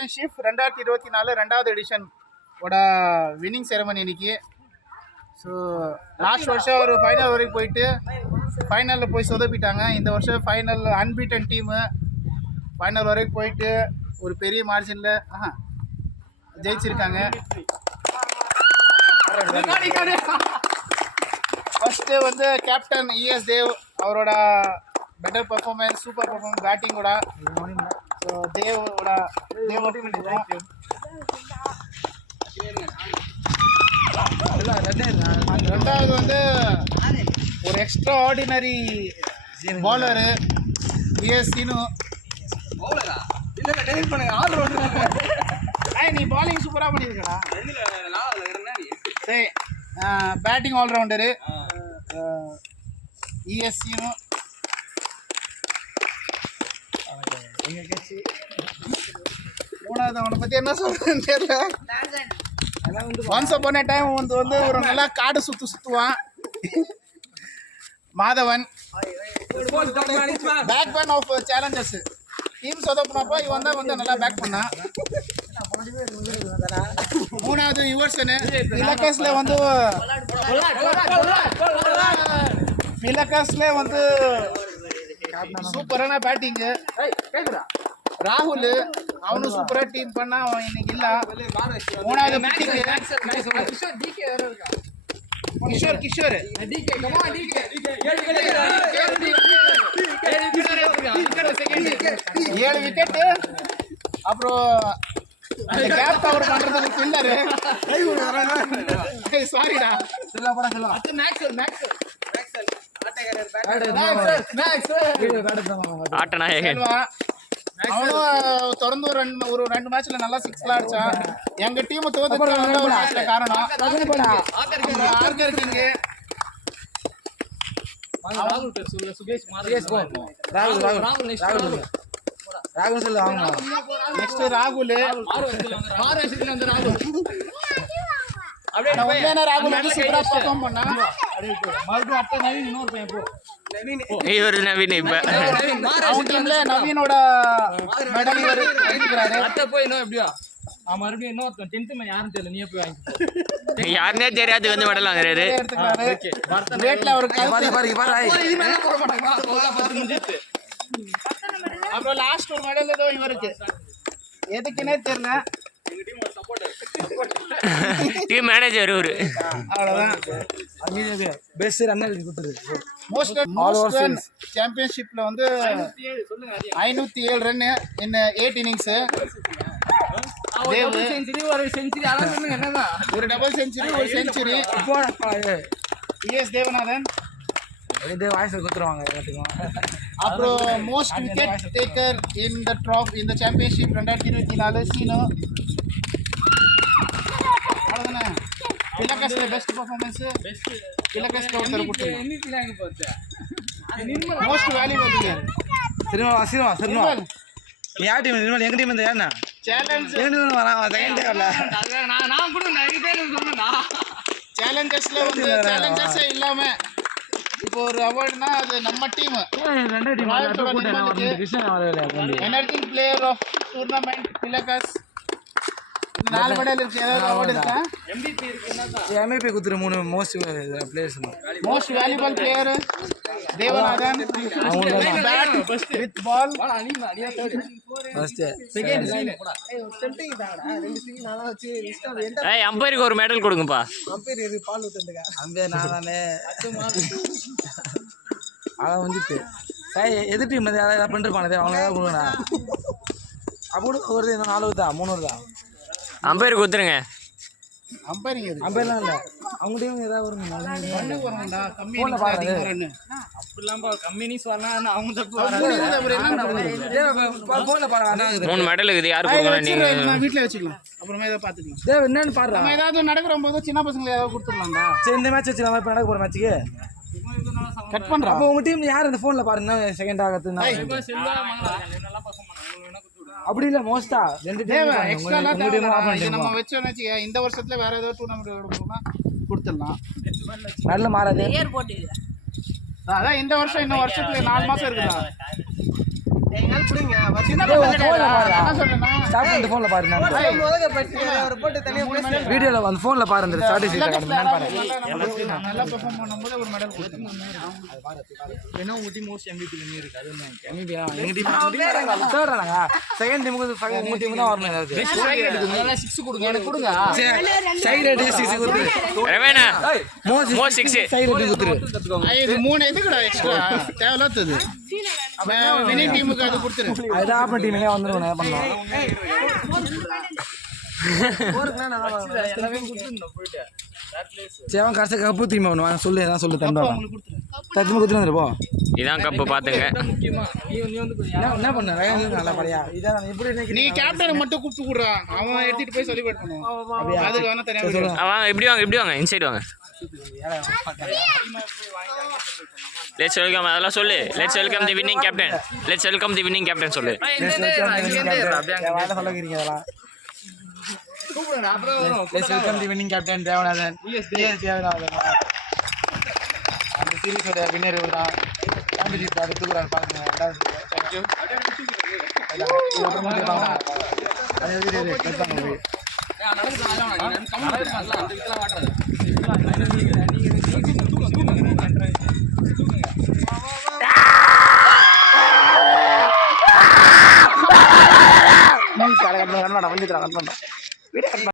Championship 2024 ரெண்டாவது edition ஓட winning ceremony இன்னைக்கு. ஸோ லாஸ்ட் வருஷம் ஒரு ஃபைனல் வரைக்கும் போயிட்டு ஃபைனலில் போய் சொதப்பிட்டாங்க. இந்த வருஷம் ஃபைனல் அன்பீட்டன் டீமு ஃபைனல் வரைக்கும் போயிட்டு ஒரு பெரிய மார்ஜினில் ஜெயிச்சிருக்காங்க. ஃபஸ்ட்டு வந்து கேப்டன் இஎஸ் தேவ் அவரோட பெட்டர் பர்ஃபார்மன்ஸ், சூப்பர் பர்ஃபார்மன்ஸ் பேட்டிங்கோட. ஸோ தேவோட ரெண்டாவது வந்து ஒரு extraordinary bowler ES Seenu. நீ பாலிங் சூப்பராக பண்ணியிருக்கடா. சரி, பேட்டிங் ஆல்ரவுண்டரு இஎஸ் சீனு. மூணாவது அவனை பற்றி என்ன சொல்றேன்னு தெரியல. ஒன்ஸ் அப்பான் எ டைம் வந்து ஒரு நல்லா காடு சுற்றுவான் Madhavan. Backbone of challengers team சொதப்புனப்போ இவன் தான் வந்து நல்லா பேக் பண்ணான். மூணாவது யுவர்சனு மிலக்கஸ்ல வந்து சூப்பரான பேட்டிங்கு. ராகுல் அவனும் சூப்பரா டீம் பண்ணா, அவன் இன்னைக்கு இல்ல. மூணாவது கிஷோர் 7 விக்கெட். அப்புறம் கேப் கவர் பண்றதுக்கு பில்லரு. சாரிடா, அவனும் தொடர்ந்து ஒரு ரெண்டு மேட்ச்ல நல்லா 6 அடிச்சான். எங்க டீம் தோத்துக்கு காரணம் ஆர்கர் கிங். நெக்ஸ்ட் ராகுல். நவீனோட யாருன்னே தெரியாது வந்து மெடல் வாங்குறாரு. அப்புறம் லாஸ்ட் ஒரு மெடல் ஏதோ இவருக்கு எதுக்குன்னே தெரியல. டீம் மேனேஜர் ஒரு அவ்வளவுதான். சாம்பியன்ஷிப்ல வந்து 507 ரன் இன் 8 இன்னிங்ஸ். ஒரு டபுள் செஞ்சுரி, ஒரு செஞ்சுரி. இஎஸ் தேவநாதன். அப்புறம் மோஸ்ட் விக்கெட் டேக்கர் இன் த ட்ராப் இந்த சாம்பியன்ஷிப் 2024 சீனு. அவ்வளோதானே. பிலக்கஸ்ல பெஸ்ட் பர்ஃபார்மன்ஸ் பிலக்கஸ் ஒருத்தர் கொடுத்தாங்க. மோஸ்ட் வேல்யூபிள் பிளேயர் திரும்ப யார் டீம்? நிர்மல் எங்க டீம் யாருண்ணா? சேலஞ்ச் சேலஞ்சர்ஸ்ல வந்து சேலஞ்சர்ஸே இல்லாம இப்போ ஒரு அவார்டுனா அது நம்ம team. Emerging player of tournament பிலக்கஸ். 4 மெடல் இருக்கு. ஏதாவது அவார்டு இருக்கா? MVP குத்துற 3 most players. Most valuable player Devanathan. Bat with ball first. Second அம்பையருக்கு ஒரு மெடல் கொடுங்கப்பா. அம்பையர் நானே அதான் வந்துட்டு எது டீம் யாராவது பண்ணிருப்பானே அவங்க ஏதாவது கொடுங்கண்ணா. அப்போ ஒரு 4 வருதா 3 வருதா? அம்பையர் கொடுத்துருங்க. அம்பையர்லாம் இல்லை, அவங்க டீம் ஏதாவது வருங்கண்ணா. மூணு மெடல் இருக்குது. யாரு வீட்டில் வச்சுக்கலாம், அப்புறமே ஏதாவது பார்த்துக்கலாம். என்னன்னு பாரு, நம்ம ஏதாவது நடக்கிற போது சின்ன பசங்களை ஏதாவது கொடுத்துடலாம்டா. சரி, இந்த மேட்ச் வச்சு நம்ம இப்போ நடக்க போகிற மேட்ச்சுக்கு கட் பண்ணுறோம். அப்போ உங்கள் டீம் யார் இந்த ஃபோனில் பாருங்க செகண்ட் ஆகுதுன்னா அப்படி இல்லை. மோஸ்டா 2 டீம் நம்ம வச்சோன்னு வச்சுக்க. இந்த வருஷத்துல வேற ஏதாவது டூர்னமெண்ட் கொடுத்துடலாம். நல்ல மாறாது. அதான் இந்த வருஷம் இன்னும் வருஷத்துல 4 மாசம் இருக்குதா. சின்ன ஏய், பசங்க phone ல பாருடா. என்ன சொல்றேன்னா ஸ்டார்ட் பண்ணிட்டு ஃபோன்ல பாரு நான் வீடியோல அந்த ஃபோன்ல பாரு அந்த ஸ்டாட்டிஸ்டிக்ஸ் காட்டுது நான் பாரு நல்லா பெர்ஃபார்ம் பண்ணும்போது ஒரு மெடல் கொடுத்துருங்க. என்ன உங்க டீம் மோஸ்ட் MVP ல இருக்கு அது என்ன MVP எங்க டீம் தேர்ட் ராங்க செகண்ட் டீமுக்கு உங்க டீம் தான் வரணும் ஏதாவது சைடு ரேட் 6 குடுத்து ரவேனா மோஸ்ட் மோஸ்ட் 6 சைடு ரேட் குடுத்து இது 3 எதுக்குடா எக்ஸ்ட்ரா தேவையில்லாதது வினிங் டீமுக்கு அது கொடுத்துரு. அதுதான் அப்ப டீம் எங்க வந்துரும் என்ன பண்ணலாம் சரி அவன் கடைசி கப்பு தீம் பண்ணுவான் சொல்லு ஏதாவது சொல்லு தண்டோம் தச்சுமா குத்துட்டு போ இதான் கப்பு பாத்துங்க. என்ன பண்ண நல்லா படையா இதான் எப்படி நீ கேப்டனை மட்டும் கூப்பிட்டு கூடுறா, அவன் எடுத்துட்டு போய் செலிப்ரேட் பண்ணுவான். அதுக்கு வேணா தெரியாம வாங்க இப்படி வாங்க இன்சைட் வாங்க. லெட்ஸ் வெல்கம் அதெல்லாம் சொல்லு. Let's welcome the winning captain. Let's welcome the winning captain சொல்லு. Let's welcome the winning captain Devanathan. Devanathan அந்த சீரிஸோட வின்னர் இவர்தான். சாம்பியன்ஷிப் எடுத்துக்கிறாரு பாருங்க. தேங்க்யூ. வீடியோ